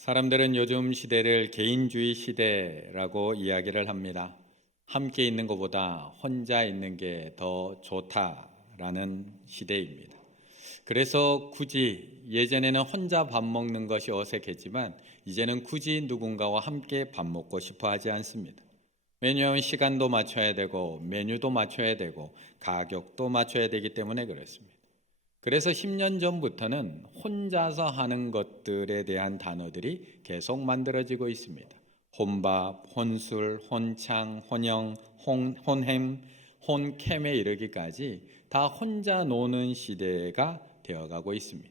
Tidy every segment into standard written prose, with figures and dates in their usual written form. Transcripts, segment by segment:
사람들은 요즘 시대를 개인주의 시대라고 이야기를 합니다. 함께 있는 것보다 혼자 있는 게 더 좋다라는 시대입니다. 그래서 굳이 예전에는 혼자 밥 먹는 것이 어색했지만 이제는 굳이 누군가와 함께 밥 먹고 싶어 하지 않습니다. 왜냐하면 시간도 맞춰야 되고 메뉴도 맞춰야 되고 가격도 맞춰야 되기 때문에 그렇습니다. 그래서 10년 전부터는 혼자서 하는 것들에 대한 단어들이 계속 만들어지고 있습니다. 혼밥, 혼술, 혼창, 혼영, 혼햄, 혼캠에 이르기까지 다 혼자 노는 시대가 되어가고 있습니다.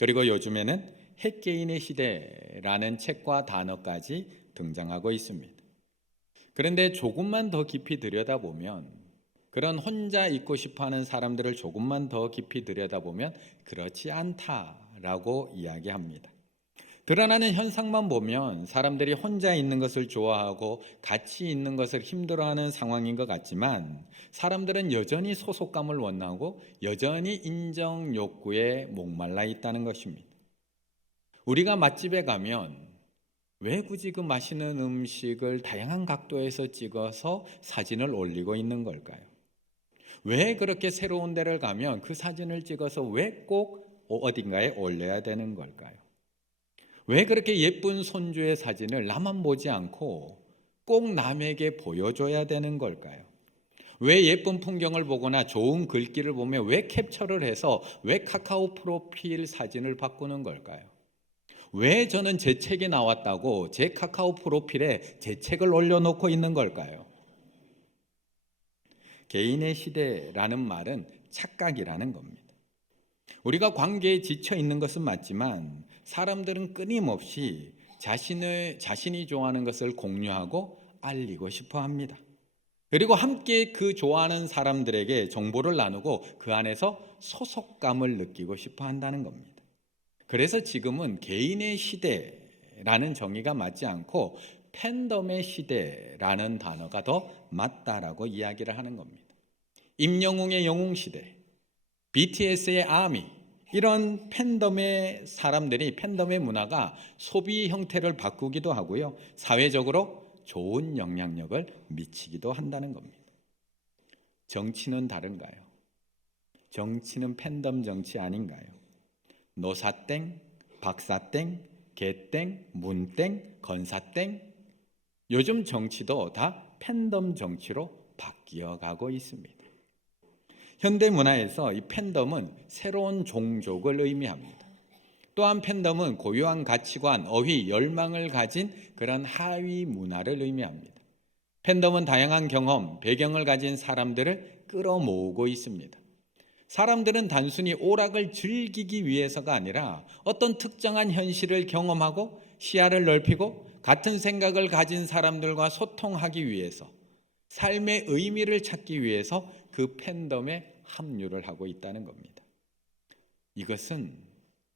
그리고 요즘에는 핵개인의 시대라는 책과 단어까지 등장하고 있습니다. 그런데 조금만 더 깊이 들여다보면 그런 혼자 있고 싶어하는 사람들을 조금만 더 깊이 들여다보면 그렇지 않다라고 이야기합니다. 드러나는 현상만 보면 사람들이 혼자 있는 것을 좋아하고 같이 있는 것을 힘들어하는 상황인 것 같지만 사람들은 여전히 소속감을 원하고 여전히 인정 욕구에 목말라 있다는 것입니다. 우리가 맛집에 가면 왜 굳이 그 맛있는 음식을 다양한 각도에서 찍어서 사진을 올리고 있는 걸까요? 왜 그렇게 새로운 데를 가면 그 사진을 찍어서 왜 꼭 어딘가에 올려야 되는 걸까요? 왜 그렇게 예쁜 손주의 사진을 나만 보지 않고 꼭 남에게 보여줘야 되는 걸까요? 왜 예쁜 풍경을 보거나 좋은 글귀를 보면 왜 캡처를 해서 왜 카카오 프로필 사진을 바꾸는 걸까요? 왜 저는 제 책이 나왔다고 제 카카오 프로필에 제 책을 올려놓고 있는 걸까요? 개인의 시대라는 말은 착각이라는 겁니다. 우리가 관계에 지쳐 있는 것은 맞지만 사람들은 끊임없이 자신이 좋아하는 것을 공유하고 알리고 싶어 합니다. 그리고 함께 그 좋아하는 사람들에게 정보를 나누고 그 안에서 소속감을 느끼고 싶어 한다는 겁니다. 그래서 지금은 개인의 시대라는 정의가 맞지 않고 팬덤의 시대라는 단어가 더 맞다라고 이야기를 하는 겁니다. 임영웅의 영웅시대, BTS의 아미, 이런 팬덤의 사람들이 팬덤의 문화가 소비 형태를 바꾸기도 하고요. 사회적으로 좋은 영향력을 미치기도 한다는 겁니다. 정치는 다른가요? 정치는 팬덤 정치 아닌가요? 노사땡, 박사땡, 개땡, 문땡, 건사땡, 요즘 정치도 다 팬덤 정치로 바뀌어 가고 있습니다. 현대 문화에서 이 팬덤은 새로운 종족을 의미합니다. 또한 팬덤은 고유한 가치관, 어휘, 열망을 가진 그런 하위 문화를 의미합니다. 팬덤은 다양한 경험, 배경을 가진 사람들을 끌어모으고 있습니다. 사람들은 단순히 오락을 즐기기 위해서가 아니라 어떤 특정한 현실을 경험하고 시야를 넓히고 같은 생각을 가진 사람들과 소통하기 위해서, 삶의 의미를 찾기 위해서 그 팬덤에 합류를 하고 있다는 겁니다. 이것은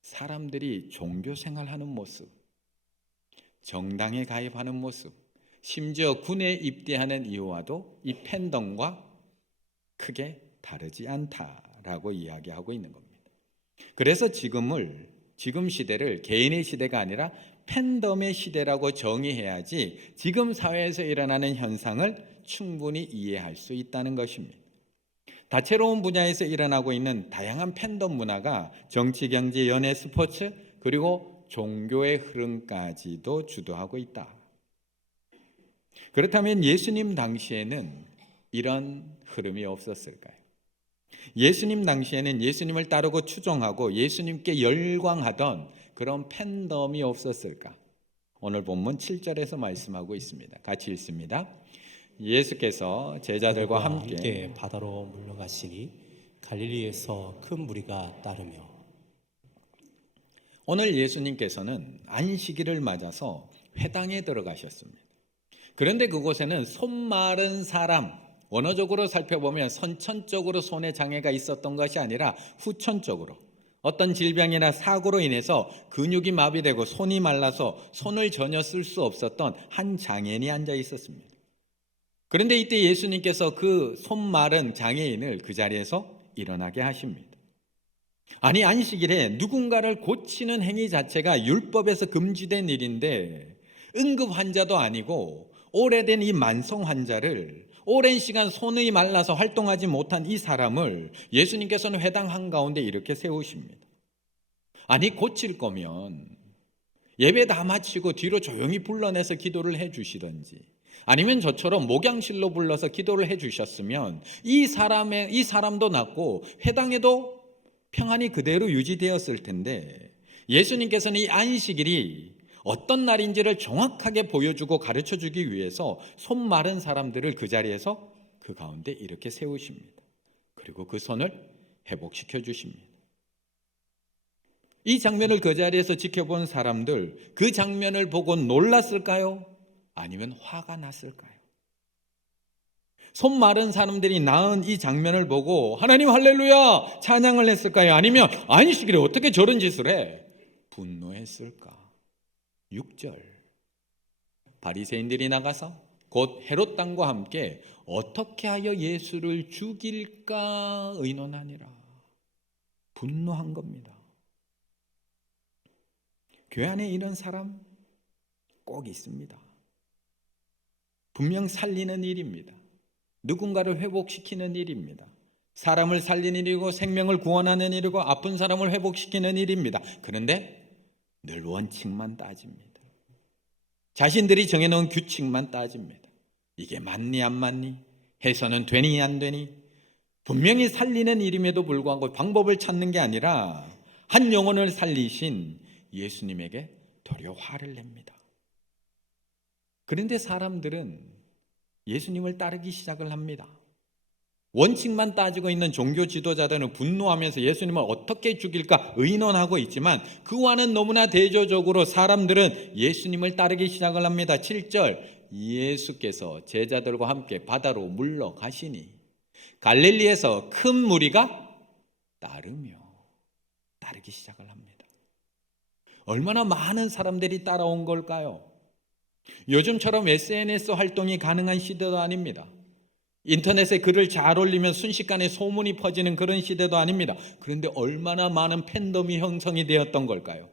사람들이 종교 생활하는 모습, 정당에 가입하는 모습, 심지어 군에 입대하는 이유와도 이 팬덤과 크게 다르지 않다라고 이야기하고 있는 겁니다. 그래서 지금 시대를 개인의 시대가 아니라 팬덤의 시대라고 정의해야지 지금 사회에서 일어나는 현상을 충분히 이해할 수 있다는 것입니다. 다채로운 분야에서 일어나고 있는 다양한 팬덤 문화가 정치, 경제, 연예, 스포츠 그리고 종교의 흐름까지도 주도하고 있다. 그렇다면 예수님 당시에는 이런 흐름이 없었을까요? 예수님 당시에는 예수님을 따르고 추종하고 예수님께 열광하던 그런 팬덤이 없었을까? 오늘 본문 7절에서 말씀하고 있습니다. 같이 읽습니다. 예수께서 제자들과 함께 바다로 물러가시니 갈릴리에서 큰 무리가 따르며. 오늘 예수님께서는 안식일을 맞아서 회당에 들어가셨습니다. 그런데 그곳에는 손 마른 사람, 원어적으로 살펴보면 선천적으로 손에 장애가 있었던 것이 아니라 후천적으로 어떤 질병이나 사고로 인해서 근육이 마비되고 손이 말라서 손을 전혀 쓸 수 없었던 한 장애인이 앉아 있었습니다. 그런데 이때 예수님께서 그 손 마른 장애인을 그 자리에서 일어나게 하십니다. 아니, 안식일에 누군가를 고치는 행위 자체가 율법에서 금지된 일인데 응급 환자도 아니고 오래된 이 만성 환자를, 오랜 시간 손이 말라서 활동하지 못한 이 사람을 예수님께서는 회당 한가운데 이렇게 세우십니다. 아니, 고칠 거면 예배 다 마치고 뒤로 조용히 불러내서 기도를 해 주시든지, 아니면 저처럼 목양실로 불러서 기도를 해 주셨으면 이 사람도 낫고 회당에도 평안이 그대로 유지되었을 텐데, 예수님께서는 이 안식일이 어떤 날인지를 정확하게 보여주고 가르쳐 주기 위해서 손 마른 사람들을 그 자리에서 그 가운데 이렇게 세우십니다. 그리고 그 손을 회복시켜 주십니다. 이 장면을 그 자리에서 지켜본 사람들, 그 장면을 보고 놀랐을까요? 아니면 화가 났을까요? 손 마른 사람들이 나은 이 장면을 보고 하나님 할렐루야 찬양을 했을까요? 아니면 안식일에 어떻게 저런 짓을 해? 분노했을까? 6절, 바리새인들이 나가서 곧 헤롯 당과 함께 어떻게 하여 예수를 죽일까 의논하니라. 분노한 겁니다. 교회 안에 이런 사람 꼭 있습니다. 분명 살리는 일입니다. 누군가를 회복시키는 일입니다. 사람을 살리는 일이고 생명을 구원하는 일이고 아픈 사람을 회복시키는 일입니다. 그런데 늘 원칙만 따집니다. 자신들이 정해놓은 규칙만 따집니다. 이게 맞니 안 맞니? 해서는 되니 안 되니? 분명히 살리는 일임에도 불구하고 방법을 찾는 게 아니라 한 영혼을 살리신 예수님에게 도리어 화를 냅니다. 그런데 사람들은 예수님을 따르기 시작을 합니다. 원칙만 따지고 있는 종교 지도자들은 분노하면서 예수님을 어떻게 죽일까 의논하고 있지만, 그와는 너무나 대조적으로 사람들은 예수님을 따르기 시작을 합니다. 7절, 예수께서 제자들과 함께 바다로 물러가시니 갈릴리에서 큰 무리가 따르기 시작을 합니다. 얼마나 많은 사람들이 따라온 걸까요? 요즘처럼 SNS 활동이 가능한 시대도 아닙니다. 인터넷에 글을 잘 올리면 순식간에 소문이 퍼지는 그런 시대도 아닙니다. 그런데 얼마나 많은 팬덤이 형성이 되었던 걸까요?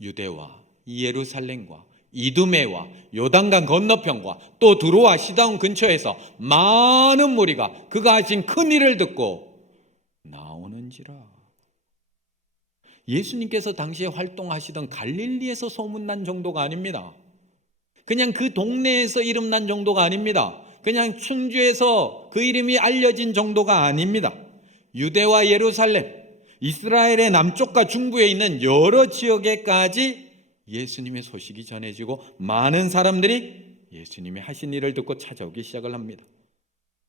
유대와 예루살렘과 이두메와 요단강 건너편과 또 두로와 시다운 근처에서 많은 무리가 그가 하신 큰 일을 듣고 나오는지라. 예수님께서 당시에 활동하시던 갈릴리에서 소문난 정도가 아닙니다. 그냥 그 동네에서 이름난 정도가 아닙니다. 그냥 충주에서 그 이름이 알려진 정도가 아닙니다. 유대와 예루살렘, 이스라엘의 남쪽과 중부에 있는 여러 지역에까지 예수님의 소식이 전해지고 많은 사람들이 예수님이 하신 일을 듣고 찾아오기 시작을 합니다.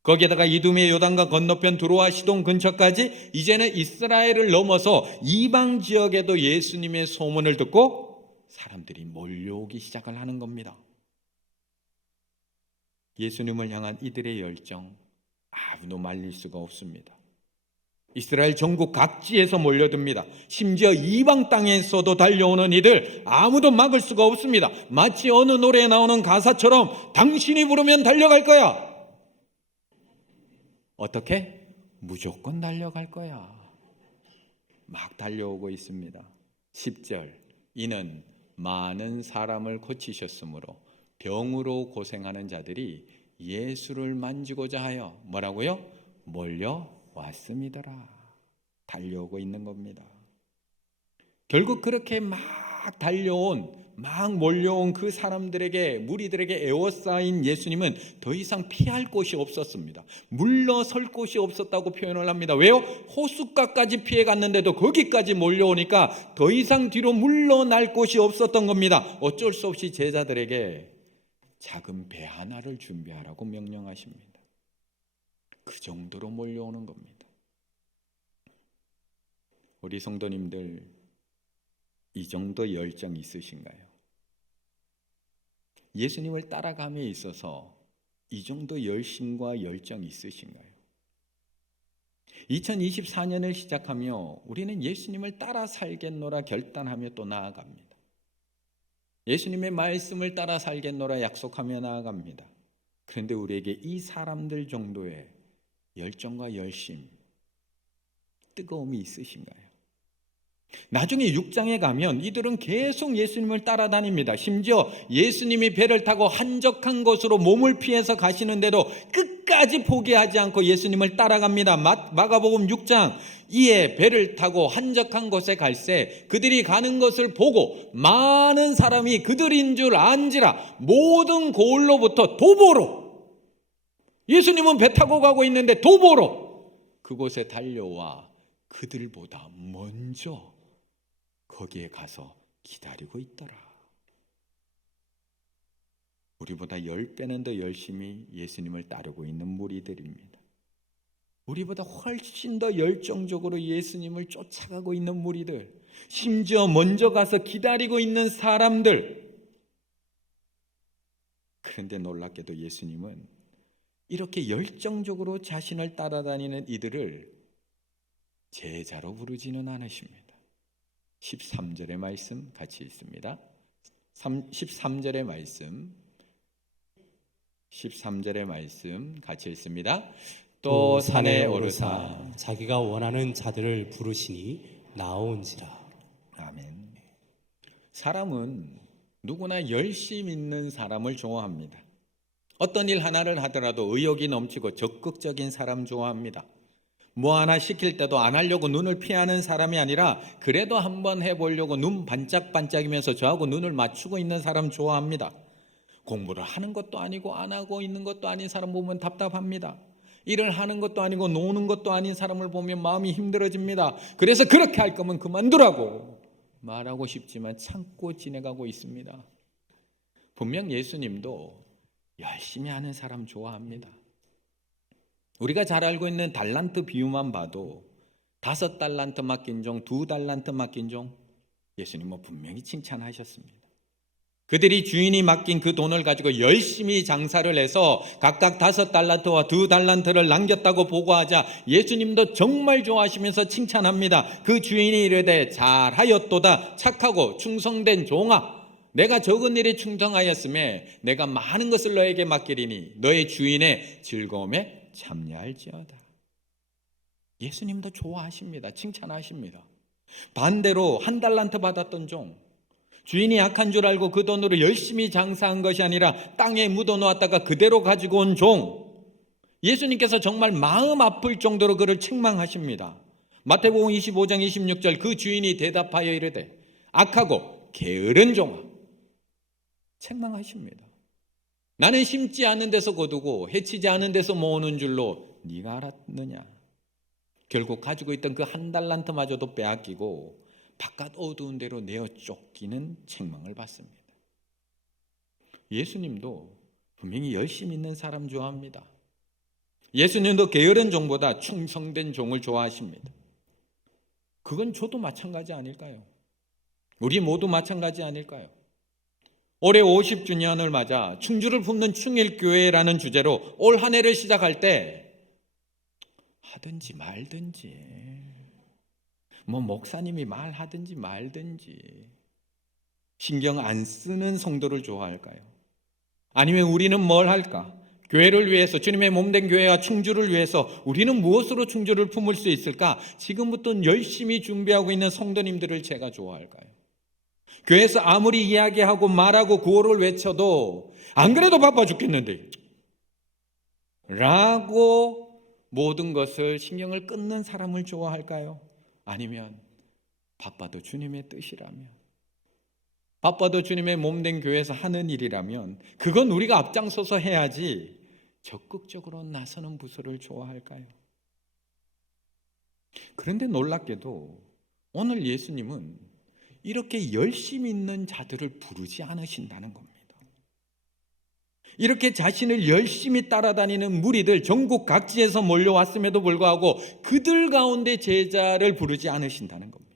거기에다가 이두메 요단강 건너편 두로와 시돈 근처까지 이제는 이스라엘을 넘어서 이방 지역에도 예수님의 소문을 듣고 사람들이 몰려오기 시작을 하는 겁니다. 예수님을 향한 이들의 열정 아무도 말릴 수가 없습니다. 이스라엘 전국 각지에서 몰려듭니다. 심지어 이방 땅에서도 달려오는 이들 아무도 막을 수가 없습니다. 마치 어느 노래에 나오는 가사처럼 당신이 부르면 달려갈 거야. 어떻게? 무조건 달려갈 거야. 막 달려오고 있습니다. 10절, 이는 많은 사람을 고치셨으므로 병으로 고생하는 자들이 예수를 만지고자 하여 뭐라고요? 몰려왔음이더라. 달려오고 있는 겁니다. 결국 그렇게 막 몰려온 그 사람들에게, 무리들에게 에워싸인 예수님은 더 이상 피할 곳이 없었습니다. 물러설 곳이 없었다고 표현을 합니다. 왜요? 호숫가까지 피해갔는데도 거기까지 몰려오니까 더 이상 뒤로 물러날 곳이 없었던 겁니다. 어쩔 수 없이 제자들에게 작은 배 하나를 준비하라고 명령하십니다. 그 정도로 몰려오는 겁니다. 우리 성도님들, 이 정도 열정 있으신가요? 예수님을 따라감에 있어서 이 정도 열심과 열정이 있으신가요? 2024년을 시작하며 우리는 예수님을 따라 살겠노라 결단하며 또 나아갑니다. 예수님의 말씀을 따라 살겠노라 약속하며 나아갑니다. 그런데 우리에게 이 사람들 정도의 열정과 열심, 뜨거움이 있으신가요? 나중에 6장에 가면 이들은 계속 예수님을 따라다닙니다. 심지어 예수님이 배를 타고 한적한 곳으로 몸을 피해서 가시는데도 끝까지 포기하지 않고 예수님을 따라갑니다. 마가복음 6장, 이에 배를 타고 한적한 곳에 갈새 그들이 가는 것을 보고 많은 사람이 그들인 줄 안지라 모든 고을로부터 도보로, 예수님은 배 타고 가고 있는데 도보로 그곳에 달려와 그들보다 먼저 거기에 가서 기다리고 있더라. 우리보다 10배는 더 열심히 예수님을 따르고 있는 무리들입니다. 우리보다 훨씬 더 열정적으로 예수님을 쫓아가고 있는 무리들, 심지어 먼저 가서 기다리고 있는 사람들. 그런데 놀랍게도 예수님은 이렇게 열정적으로 자신을 따라다니는 이들을 제자로 부르지는 않으십니다. 13절의 말씀 같이 있습니다. 13절의 말씀 같이 있습니다. 또 산에 오르사 자기가 원하는 자들을 부르시니 나온지라. 아멘. 사람은 누구나 열심 있는 사람을 좋아합니다. 어떤 일 하나를 하더라도 의욕이 넘치고 적극적인 사람 좋아합니다. 뭐 하나 시킬 때도 안 하려고 눈을 피하는 사람이 아니라 그래도 한번 해보려고 눈 반짝반짝이면서 저하고 눈을 맞추고 있는 사람 좋아합니다. 공부를 하는 것도 아니고 안 하고 있는 것도 아닌 사람 보면 답답합니다. 일을 하는 것도 아니고 노는 것도 아닌 사람을 보면 마음이 힘들어집니다. 그래서 그렇게 할 거면 그만두라고 말하고 싶지만 참고 지내가고 있습니다. 분명 예수님도 열심히 하는 사람 좋아합니다. 우리가 잘 알고 있는 달란트 비유만 봐도 5달란트 맡긴 종, 2달란트 맡긴 종, 예수님은 분명히 칭찬하셨습니다. 그들이 주인이 맡긴 그 돈을 가지고 열심히 장사를 해서 각각 5달란트와 2달란트를 남겼다고 보고하자 예수님도 정말 좋아하시면서 칭찬합니다. 그 주인이 이르되 잘하였도다 착하고 충성된 종아, 내가 적은 일에 충성하였음에 내가 많은 것을 너에게 맡기리니 너의 주인의 즐거움에 참여할지어다. 예수님도 좋아하십니다. 칭찬하십니다. 반대로 1달란트 받았던 종, 주인이 약한 줄 알고 그 돈으로 열심히 장사한 것이 아니라 땅에 묻어놓았다가 그대로 가지고 온 종, 예수님께서 정말 마음 아플 정도로 그를 책망하십니다. 마태복음 25장 26절, 그 주인이 대답하여 이르되 악하고 게으른 종아, 책망하십니다. 나는 심지 않은 데서 거두고 해치지 않은 데서 모으는 줄로 네가 알았느냐. 결국 가지고 있던 그 1달란트마저도 빼앗기고 바깥 어두운 데로 내어 쫓기는 책망을 받습니다. 예수님도 분명히 열심히 있는 사람 좋아합니다. 예수님도 게으른 종보다 충성된 종을 좋아하십니다. 그건 저도 마찬가지 아닐까요? 우리 모두 마찬가지 아닐까요? 올해 50주년을 맞아 충주를 품는 충일교회라는 주제로 올 한 해를 시작할 때 하든지 말든지, 뭐 목사님이 말하든지 말든지 신경 안 쓰는 성도를 좋아할까요? 아니면 우리는 뭘 할까? 교회를 위해서, 주님의 몸된 교회와 충주를 위해서 우리는 무엇으로 충주를 품을 수 있을까? 지금부터 열심히 준비하고 있는 성도님들을 제가 좋아할까요? 교회에서 아무리 이야기하고 말하고 구호를 외쳐도 안 그래도 바빠 죽겠는데 라고 모든 것을 신경을 끊는 사람을 좋아할까요? 아니면 바빠도 주님의 뜻이라면, 바빠도 주님의 몸된 교회에서 하는 일이라면 그건 우리가 앞장서서 해야지 적극적으로 나서는 부서를 좋아할까요? 그런데 놀랍게도 오늘 예수님은 이렇게 열심히 있는 자들을 부르지 않으신다는 겁니다. 이렇게 자신을 열심히 따라다니는 무리들 전국 각지에서 몰려왔음에도 불구하고 그들 가운데 제자를 부르지 않으신다는 겁니다.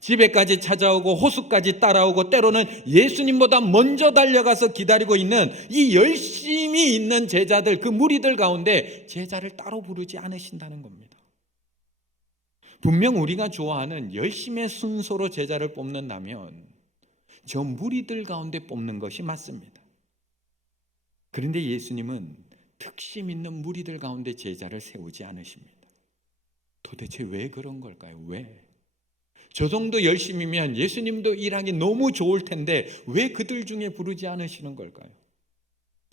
집에까지 찾아오고 호수까지 따라오고 때로는 예수님보다 먼저 달려가서 기다리고 있는 이 열심히 있는 제자들, 그 무리들 가운데 제자를 따로 부르지 않으신다는 겁니다. 분명 우리가 좋아하는 열심의 순서로 제자를 뽑는다면 저 무리들 가운데 뽑는 것이 맞습니다. 그런데 예수님은 특심 있는 무리들 가운데 제자를 세우지 않으십니다. 도대체 왜 그런 걸까요? 왜? 저 정도 열심이면 예수님도 일하기 너무 좋을 텐데 왜 그들 중에 부르지 않으시는 걸까요?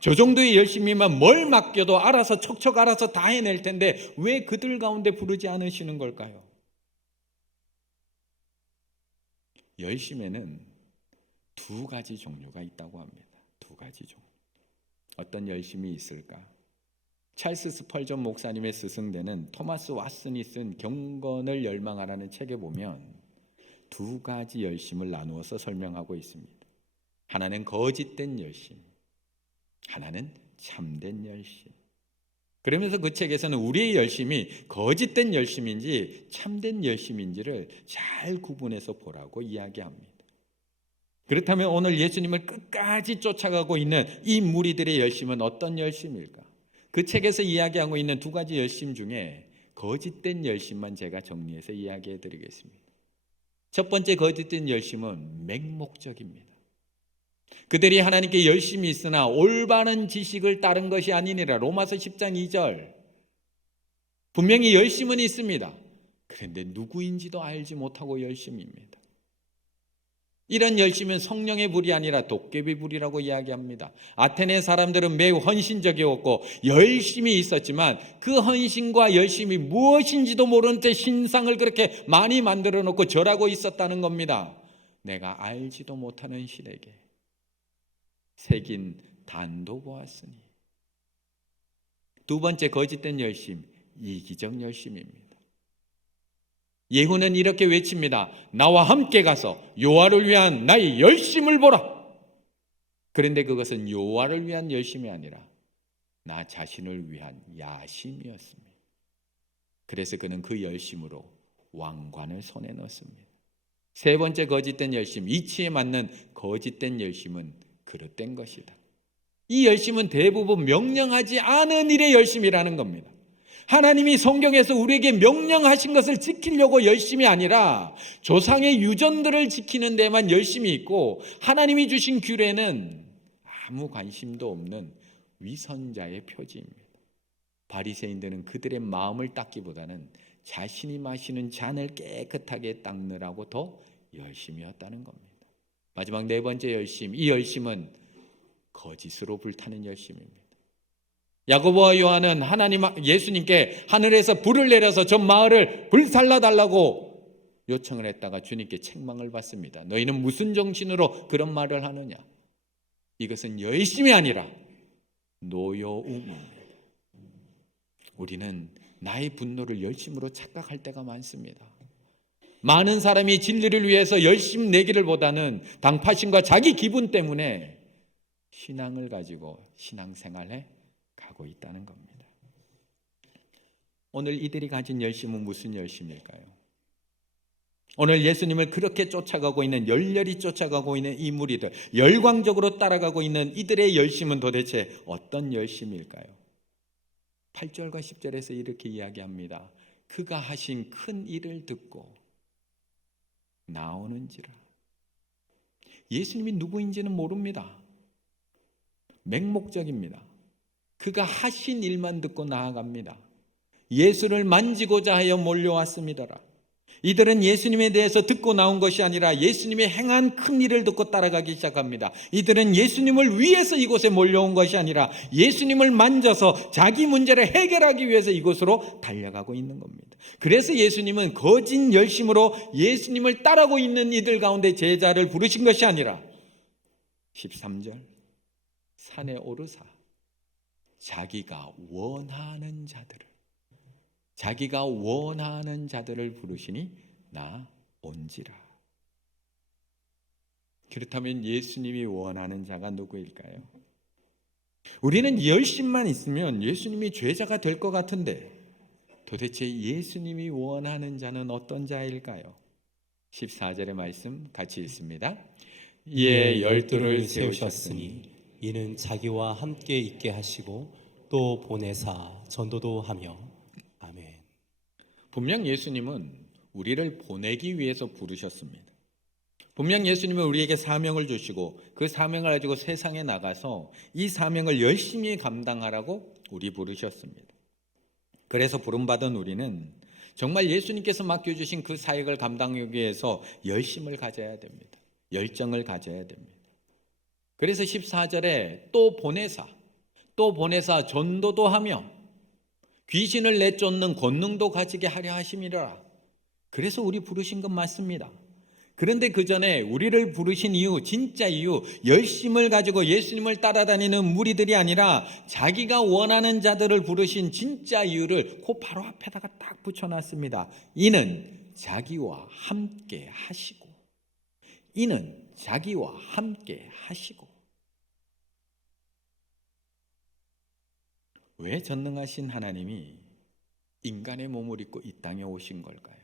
저 정도의 열심이면 뭘 맡겨도 알아서 척척 알아서 다 해낼 텐데 왜 그들 가운데 부르지 않으시는 걸까요? 열심에는 두 가지 종류가 있다고 합니다. 두 가지 종류. 어떤 열심이 있을까? 찰스 스펄전 목사님의 스승되는 토마스 왓슨이 쓴 경건을 열망하라는 책에 보면 두 가지 열심을 나누어서 설명하고 있습니다. 하나는 거짓된 열심, 하나는 참된 열심. 그러면서 그 책에서는 우리의 열심이 거짓된 열심인지 참된 열심인지를 잘 구분해서 보라고 이야기합니다. 그렇다면 오늘 예수님을 끝까지 쫓아가고 있는 이 무리들의 열심은 어떤 열심일까? 그 책에서 이야기하고 있는 두 가지 열심 중에 거짓된 열심만 제가 정리해서 이야기해 드리겠습니다. 첫 번째 거짓된 열심은 맹목적입니다. 그들이 하나님께 열심히 있으나 올바른 지식을 따른 것이 아니니라. 로마서 10장 2절. 분명히 열심은 있습니다. 그런데 누구인지도 알지 못하고 열심입니다. 이런 열심은 성령의 불이 아니라 도깨비 불이라고 이야기합니다. 아테네 사람들은 매우 헌신적이었고 열심히 있었지만 그 헌신과 열심이 무엇인지도 모르는 채 신상을 그렇게 많이 만들어 놓고 절하고 있었다는 겁니다. 내가 알지도 못하는 신에게 새긴 단도 보았으니. 두 번째 거짓된 열심, 이기적 열심입니다. 예후는 이렇게 외칩니다. 나와 함께 가서 여호와를 위한 나의 열심을 보라. 그런데 그것은 여호와를 위한 열심이 아니라 나 자신을 위한 야심이었습니다. 그래서 그는 그 열심으로 왕관을 손에 넣었습니다. 세 번째 거짓된 열심, 이치에 맞는 거짓된 열심은 그릇된 것이다. 이 열심은 대부분 명령하지 않은 일의 열심이라는 겁니다. 하나님이 성경에서 우리에게 명령하신 것을 지키려고 열심이 아니라 조상의 유전들을 지키는 데만 열심이 있고 하나님이 주신 규례는 아무 관심도 없는 위선자의 표지입니다. 바리새인들은 그들의 마음을 닦기보다는 자신이 마시는 잔을 깨끗하게 닦느라고 더 열심이었다는 겁니다. 마지막 네 번째 열심, 이 열심은 거짓으로 불타는 열심입니다. 야고보와 요한은 예수님께 하늘에서 불을 내려서 저 마을을 불살라 달라고 요청을 했다가 주님께 책망을 받습니다. 너희는 무슨 정신으로 그런 말을 하느냐? 이것은 열심이 아니라 노여움입니다. 우리는 나의 분노를 열심으로 착각할 때가 많습니다. 많은 사람이 진리를 위해서 열심 내기를 보다는 당파심과 자기 기분 때문에 신앙을 가지고 신앙생활에 가고 있다는 겁니다. 오늘 이들이 가진 열심은 무슨 열심일까요? 오늘 예수님을 그렇게 쫓아가고 있는, 열렬히 쫓아가고 있는 이 무리들, 열광적으로 따라가고 있는 이들의 열심은 도대체 어떤 열심일까요? 8절과 10절에서 이렇게 이야기합니다. 그가 하신 큰 일을 듣고 나오는지라. 예수님이 누구인지는 모릅니다. 맹목적입니다. 그가 하신 일만 듣고 나아갑니다. 예수를 만지고자 하여 몰려왔습니다라. 이들은 예수님에 대해서 듣고 나온 것이 아니라 예수님이 행한 큰 일을 듣고 따라가기 시작합니다. 이들은 예수님을 위해서 이곳에 몰려온 것이 아니라 예수님을 만져서 자기 문제를 해결하기 위해서 이곳으로 달려가고 있는 겁니다. 그래서 예수님은 거짓 열심으로 예수님을 따르고 있는 이들 가운데 제자를 부르신 것이 아니라 13절 산에 오르사 자기가 원하는 자들을 부르시니 나 온지라. 그렇다면 예수님이 원하는 자가 누구일까요? 우리는 열심만 있으면 예수님이 죄자가 될 것 같은데 도대체 예수님이 원하는 자는 어떤 자일까요? 14절의 말씀 같이 읽습니다. 이에 12를 세우셨으니 이는 자기와 함께 있게 하시고 또 보내사 전도도 하며. 아멘. 분명 예수님은 우리를 보내기 위해서 부르셨습니다. 분명 예수님은 우리에게 사명을 주시고 그 사명을 가지고 세상에 나가서 이 사명을 열심히 감당하라고 우리 부르셨습니다. 그래서 부름받은 우리는 정말 예수님께서 맡겨주신 그 사역을 감당하기 위해서 열심을 가져야 됩니다. 열정을 가져야 됩니다. 그래서 14절에 또 보내사 전도도 하며 귀신을 내쫓는 권능도 가지게 하려 하심이라. 그래서 우리 부르신 건 맞습니다. 그런데 그 전에 우리를 부르신 이유, 진짜 이유, 열심을 가지고 예수님을 따라다니는 무리들이 아니라 자기가 원하는 자들을 부르신 진짜 이유를 그 바로 앞에다가 딱 붙여놨습니다. 이는 자기와 함께 하시고, 이는 자기와 함께 하시고. 왜 전능하신 하나님이 인간의 몸을 입고 이 땅에 오신 걸까요?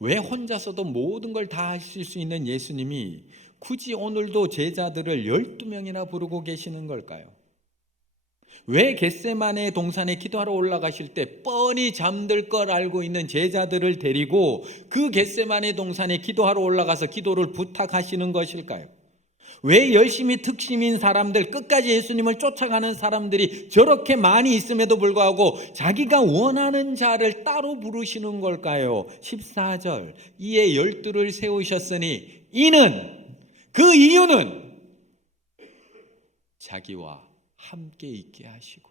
왜 혼자서도 모든 걸 다 하실 수 있는 예수님이 굳이 오늘도 제자들을 12명이나 부르고 계시는 걸까요? 왜 겟세마네 동산에 기도하러 올라가실 때 뻔히 잠들 걸 알고 있는 제자들을 데리고 그 겟세마네 동산에 기도하러 올라가서 기도를 부탁하시는 것일까요? 왜 열심히 특심인 사람들, 끝까지 예수님을 쫓아가는 사람들이 저렇게 많이 있음에도 불구하고 자기가 원하는 자를 따로 부르시는 걸까요? 14절, 이에 12를 세우셨으니 이는, 그 이유는 자기와 함께 있게 하시고,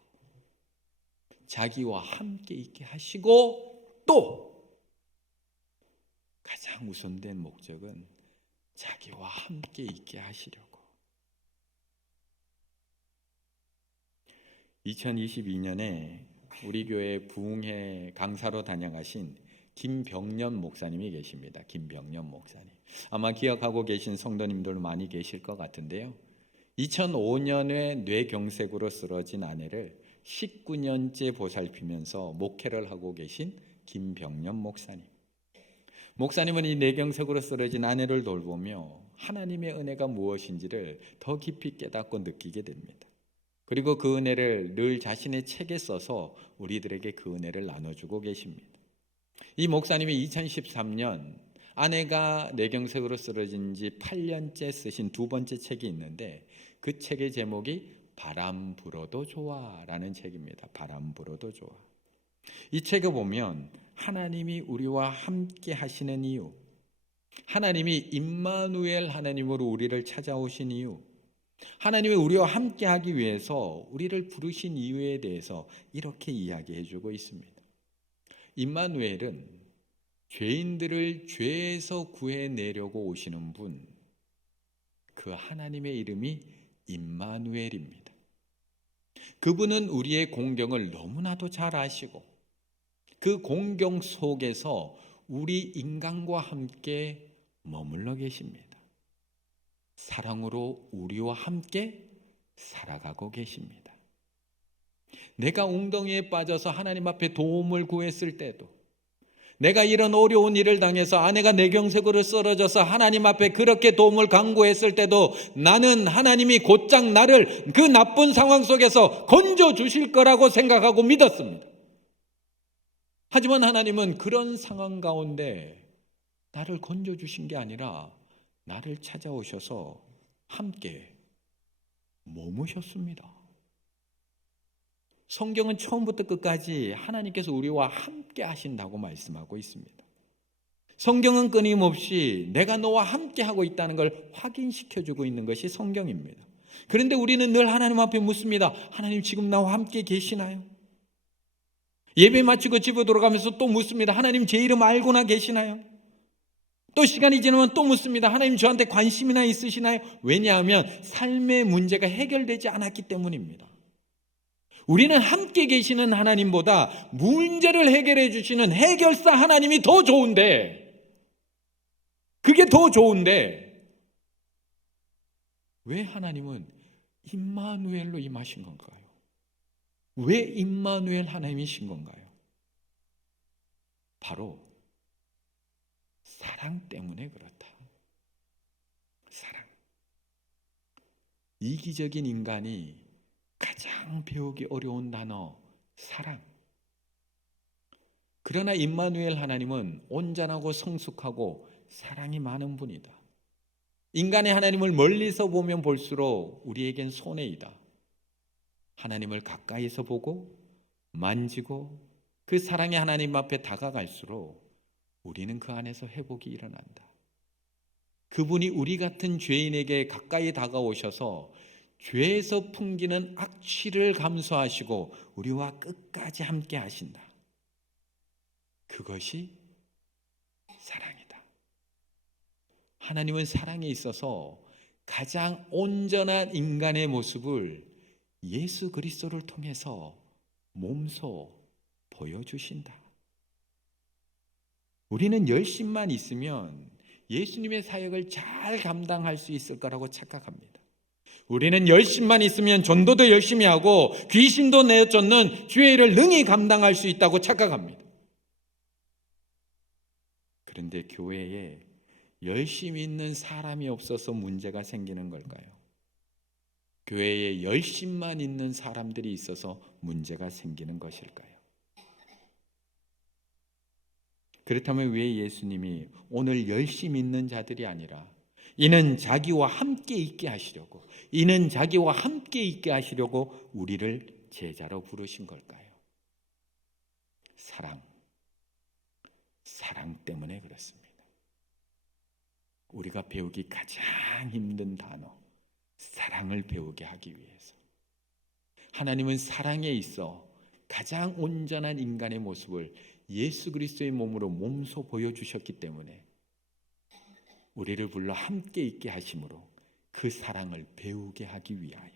자기와 함께 있게 하시고, 또 가장 우선된 목적은 자기와 함께 있게 하시려고. 2022년에 우리 교회 부흥회 강사로 다녀가신 김병년 목사님이 계십니다. 김병년 목사님. 아마 기억하고 계신 성도님들 많이 계실 것 같은데요. 2005년에 뇌경색으로 쓰러진 아내를 19년째 보살피면서 목회를 하고 계신 김병년 목사님. 목사님은 이 뇌경색으로 쓰러진 아내를 돌보며 하나님의 은혜가 무엇인지를 더 깊이 깨닫고 느끼게 됩니다. 그리고 그 은혜를 늘 자신의 책에 써서 우리들에게 그 은혜를 나눠주고 계십니다. 이 목사님이 2013년 아내가 뇌경색으로 쓰러진 지 8년째 쓰신 두 번째 책이 있는데 그 책의 제목이 바람 불어도 좋아라는 책입니다. 바람 불어도 좋아. 이 책을 보면 하나님이 우리와 함께 하시는 이유, 하나님이 임마누엘 하나님으로 우리를 찾아오신 이유, 하나님이 우리와 함께 하기 위해서 우리를 부르신 이유에 대해서 이렇게 이야기해 주고 있습니다. 임마누엘은 죄인들을 죄에서 구해내려고 오시는 분, 그 하나님의 이름이 임마누엘입니다. 그분은 우리의 공경을 너무나도 잘 아시고 그 공경 속에서 우리 인간과 함께 머물러 계십니다. 사랑으로 우리와 함께 살아가고 계십니다. 내가 웅덩이에 빠져서 하나님 앞에 도움을 구했을 때도, 내가 이런 어려운 일을 당해서 아내가 뇌경색으로 쓰러져서 하나님 앞에 그렇게 도움을 간구했을 때도 나는 하나님이 곧장 나를 그 나쁜 상황 속에서 건져 주실 거라고 생각하고 믿었습니다. 하지만 하나님은 그런 상황 가운데 나를 건져 주신 게 아니라 나를 찾아오셔서 함께 머무셨습니다. 성경은 처음부터 끝까지 하나님께서 우리와 함께 하신다고 말씀하고 있습니다. 성경은 끊임없이 내가 너와 함께 하고 있다는 걸 확인시켜주고 있는 것이 성경입니다. 그런데 우리는 늘 하나님 앞에 묻습니다. 하나님 지금 나와 함께 계시나요? 예배 마치고 집에 돌아가면서 또 묻습니다. 하나님 제 이름 알고나 계시나요? 또 시간이 지나면 또 묻습니다. 하나님 저한테 관심이나 있으시나요? 왜냐하면 삶의 문제가 해결되지 않았기 때문입니다. 우리는 함께 계시는 하나님보다 문제를 해결해 주시는 해결사 하나님이 더 좋은데, 그게 더 좋은데 왜 하나님은 임마누엘로 임하신 건가요? 왜 임마누엘 하나님이신 건가요? 바로 사랑 때문에 그렇다. 사랑. 이기적인 인간이 가장 배우기 어려운 단어, 사랑. 그러나 임마누엘 하나님은 온전하고 성숙하고 사랑이 많은 분이다. 인간의 하나님을 멀리서 보면 볼수록 우리에겐 손해이다. 하나님을 가까이서 보고 만지고 그 사랑의 하나님 앞에 다가갈수록 우리는 그 안에서 회복이 일어난다. 그분이 우리 같은 죄인에게 가까이 다가오셔서 죄에서 풍기는 악취를 감수하시고 우리와 끝까지 함께 하신다. 그것이 사랑이다. 하나님은 사랑에 있어서 가장 온전한 인간의 모습을 예수 그리스도를 통해서 몸소 보여주신다. 우리는 열심만 있으면 예수님의 사역을 잘 감당할 수 있을 거라고 착각합니다. 우리는 열심만 있으면 전도도 열심히 하고 귀신도 내쫓는 주의 일을 능히 감당할 수 있다고 착각합니다. 그런데 교회에 열심히 있는 사람이 없어서 문제가 생기는 걸까요? 교회에 열심만 있는 사람들이 있어서 문제가 생기는 것일까요? 그렇다면 왜 예수님이 오늘 열심히 있는 자들이 아니라 이는 자기와 함께 있게 하시려고, 이는 자기와 함께 있게 하시려고 우리를 제자로 부르신 걸까요? 사랑 때문에 그렇습니다. 우리가 배우기 가장 힘든 단어, 사랑을 배우게 하기 위해서. 하나님은 사랑에 있어 가장 온전한 인간의 모습을 예수 그리스도의 몸으로 몸소 보여주셨기 때문에 우리를 불러 함께 있게 하심으로 그 사랑을 배우게 하기 위하여.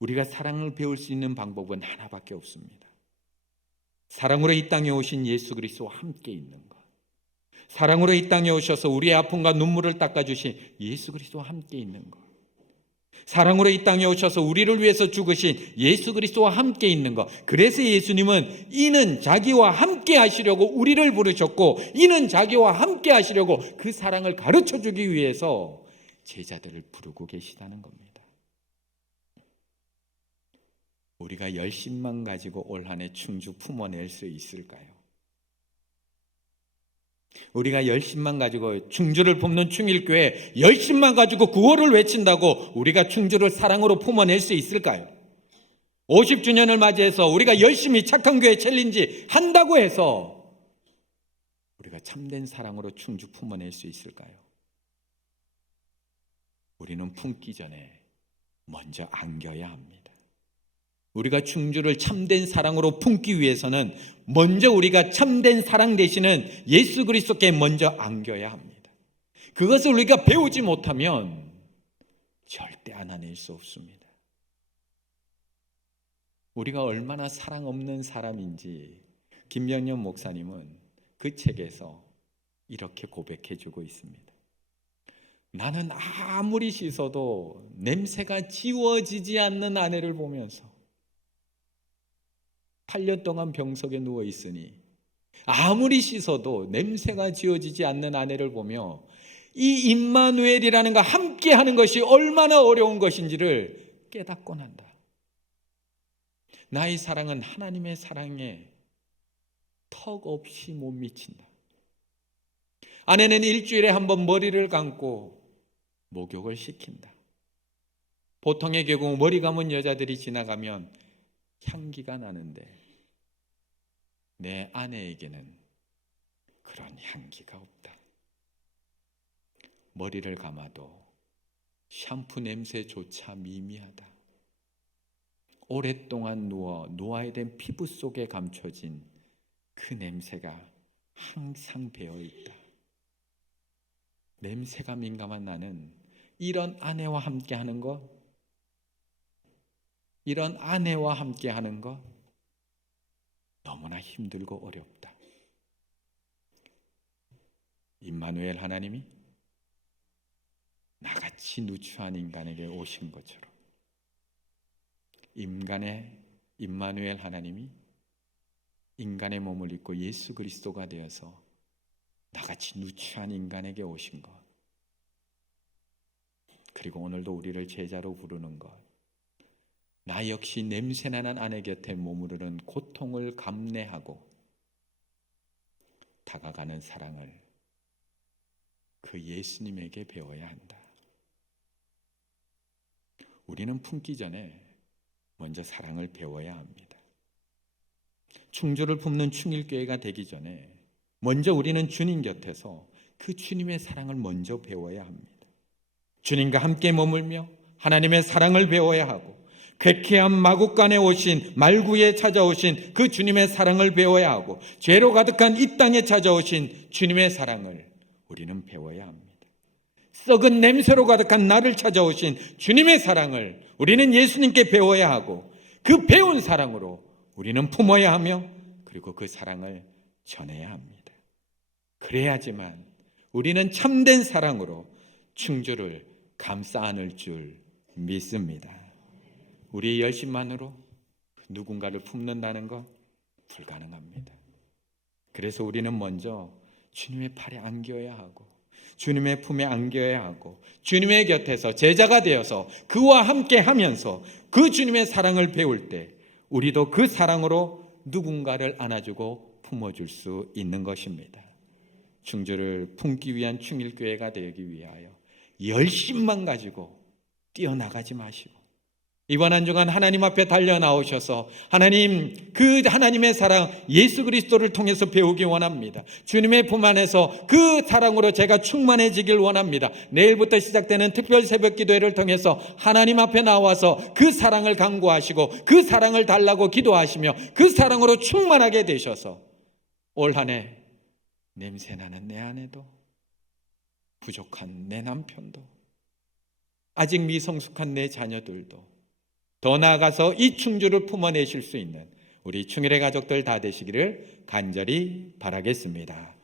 우리가 사랑을 배울 수 있는 방법은 하나밖에 없습니다. 사랑으로 이 땅에 오신 예수 그리스도와 함께 있는 것, 사랑으로 이 땅에 오셔서 우리의 아픔과 눈물을 닦아주신 예수 그리스도와 함께 있는 것, 사랑으로 이 땅에 오셔서 우리를 위해서 죽으신 예수 그리스도와 함께 있는 것. 그래서 예수님은 이는 자기와 함께 하시려고 우리를 부르셨고, 이는 자기와 함께 하시려고 그 사랑을 가르쳐 주기 위해서 제자들을 부르고 계시다는 겁니다. 우리가 열심만 가지고 올 한 해 충주 품어낼 수 있을까요? 우리가 열심만 가지고 충주를 품는 충일교회, 열심만 가지고 구호를 외친다고 우리가 충주를 사랑으로 품어낼 수 있을까요? 50주년을 맞이해서 우리가 열심히 착한 교회 챌린지 한다고 해서 우리가 참된 사랑으로 충주 품어낼 수 있을까요? 우리는 품기 전에 먼저 안겨야 합니다. 우리가 충주를 참된 사랑으로 품기 위해서는 먼저 우리가 참된 사랑 되시는 예수 그리스도께 먼저 안겨야 합니다. 그것을 우리가 배우지 못하면 절대 안아낼 수 없습니다. 우리가 얼마나 사랑 없는 사람인지 김병년 목사님은 그 책에서 이렇게 고백해주고 있습니다. 나는 아무리 씻어도 냄새가 지워지지 않는 아내를 보면서 8년 동안 병석에 누워 있으니 아무리 씻어도 냄새가 지워지지 않는 아내를 보며 이 임마누엘이라는 가 함께 하는 것이 얼마나 어려운 것인지를 깨닫곤 한다. 나의 사랑은 하나님의 사랑에 턱 없이 못 미친다. 아내는 일주일에 한 번 머리를 감고 목욕을 시킨다. 보통의 경우 머리 감은 여자들이 지나가면 향기가 나는데 내 아내에게는 그런 향기가 없다. 머리를 감아도 샴푸 냄새조차 미미하다. 오랫동안 누워 노화된 피부 속에 감춰진 그 냄새가 항상 배어있다. 냄새가 민감한 나는 이런 아내와 함께하는 것, 이런 아내와 함께하는 것 너무나 힘들고 어렵다. 임마누엘 하나님이 나같이 누추한 인간에게 오신 것처럼 임마누엘 하나님이 인간의 몸을 입고 예수 그리스도가 되어서 나같이 누추한 인간에게 오신 것, 그리고 오늘도 우리를 제자로 부르는 것, 나 역시 냄새나는 아내 곁에 머무르는 고통을 감내하고 다가가는 사랑을 그 예수님에게 배워야 한다. 우리는 품기 전에 먼저 사랑을 배워야 합니다. 충주를 품는 충일교회가 되기 전에 먼저 우리는 주님 곁에서 그 주님의 사랑을 먼저 배워야 합니다. 주님과 함께 머물며 하나님의 사랑을 배워야 하고 쾌쾌한 마국간에 오신 말구에 찾아오신 그 주님의 사랑을 배워야 하고 죄로 가득한 이 땅에 찾아오신 주님의 사랑을 우리는 배워야 합니다. 썩은 냄새로 가득한 나를 찾아오신 주님의 사랑을 우리는 예수님께 배워야 하고 그 배운 사랑으로 우리는 품어야 하며 그리고 그 사랑을 전해야 합니다. 그래야지만 우리는 참된 사랑으로 충주를 감싸 안을 줄 믿습니다. 우리의 열심만으로 누군가를 품는다는 건 불가능합니다. 그래서 우리는 먼저 주님의 팔에 안겨야 하고 주님의 품에 안겨야 하고 주님의 곁에서 제자가 되어서 그와 함께 하면서 그 주님의 사랑을 배울 때 우리도 그 사랑으로 누군가를 안아주고 품어줄 수 있는 것입니다. 충주를 품기 위한 충일교회가 되기 위하여 열심만 가지고 뛰어나가지 마시고 이번 한 주간 하나님 앞에 달려 나오셔서 하나님, 그 하나님의 사랑 예수 그리스도를 통해서 배우기 원합니다. 주님의 품 안에서 그 사랑으로 제가 충만해지길 원합니다. 내일부터 시작되는 특별 새벽 기도회를 통해서 하나님 앞에 나와서 그 사랑을 간구하시고 그 사랑을 달라고 기도하시며 그 사랑으로 충만하게 되셔서 올 한 해 냄새나는 내 아내도 부족한 내 남편도 아직 미성숙한 내 자녀들도 더 나아가서 이 충주를 품어내실 수 있는 우리 충일의 가족들 다 되시기를 간절히 바라겠습니다.